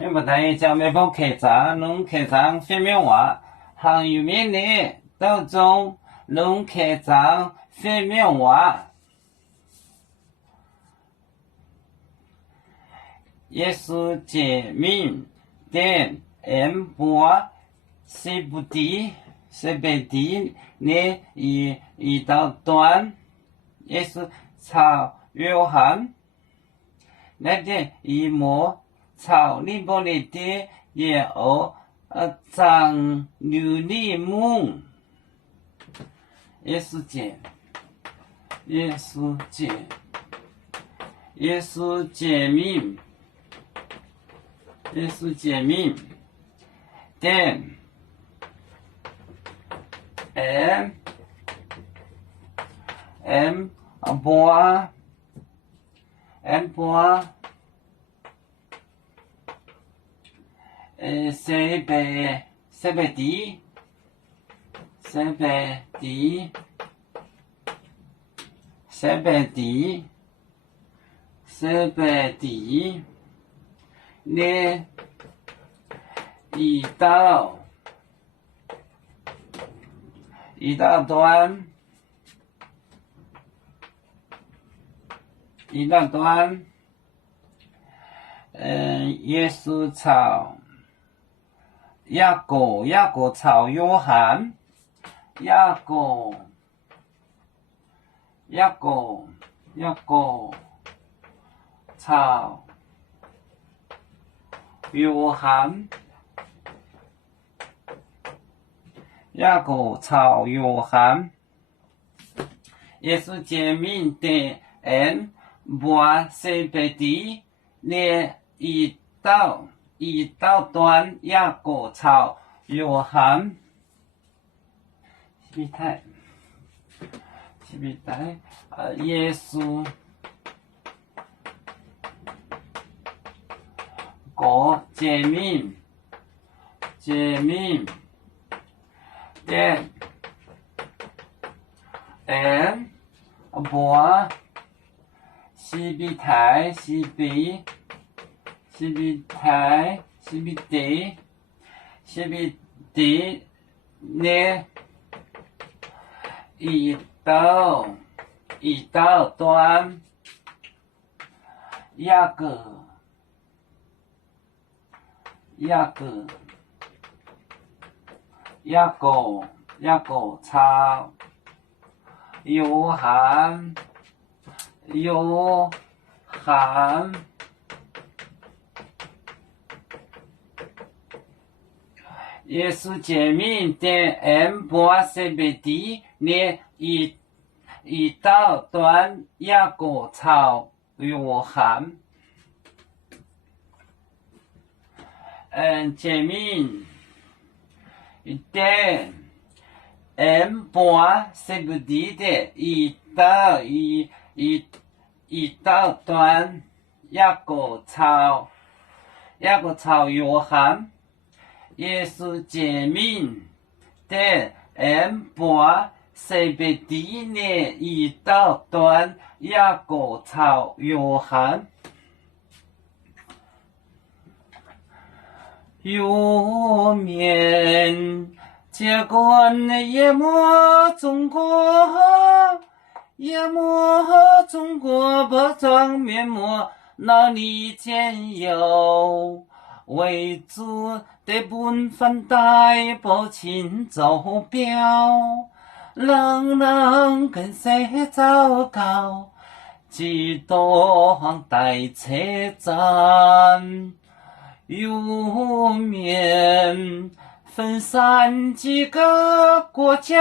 因为他叫每逢开张，农开张发明话，行业面内当中农开张发明话。耶稣解明的M波西不地西北地呢一道段，耶稣朝约翰，那的一模。朝你不里的也有长牛的梦，耶稣节，耶稣节，耶稣节命，耶稣节命，但 M 波 M 波。西北地，西北地，西北地，西北地，呢一道段，耶稣朝。雅各朝约翰，雅各朝约翰，雅各朝约翰，耶稣见面的人，把西北地呢一道段雅各朝约翰，西北耶稣个见面的人，把西北地呢一道段雅各朝约翰。耶稣见面的人，把西北地呢一道段雅各朝约翰。见面的人，把西北地的一道段雅各朝约翰。耶稣见面的人，把西北地呢一道段雅各朝约翰。有面结果也莫中国不装面目，脑里间有为主的本分带不清走标，人跟谁糟糕，几多黄带车站，有面分散几个国家，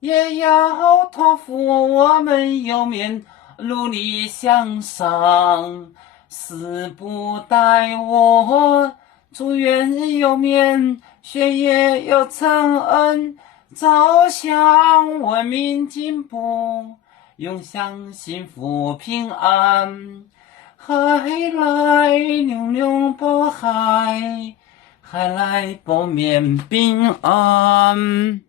也要托付我们有面努力向上，死不待我，祝愿有面学业有成恩，走向文明进步，永享幸福平安。海来流流不海，海来不免平安。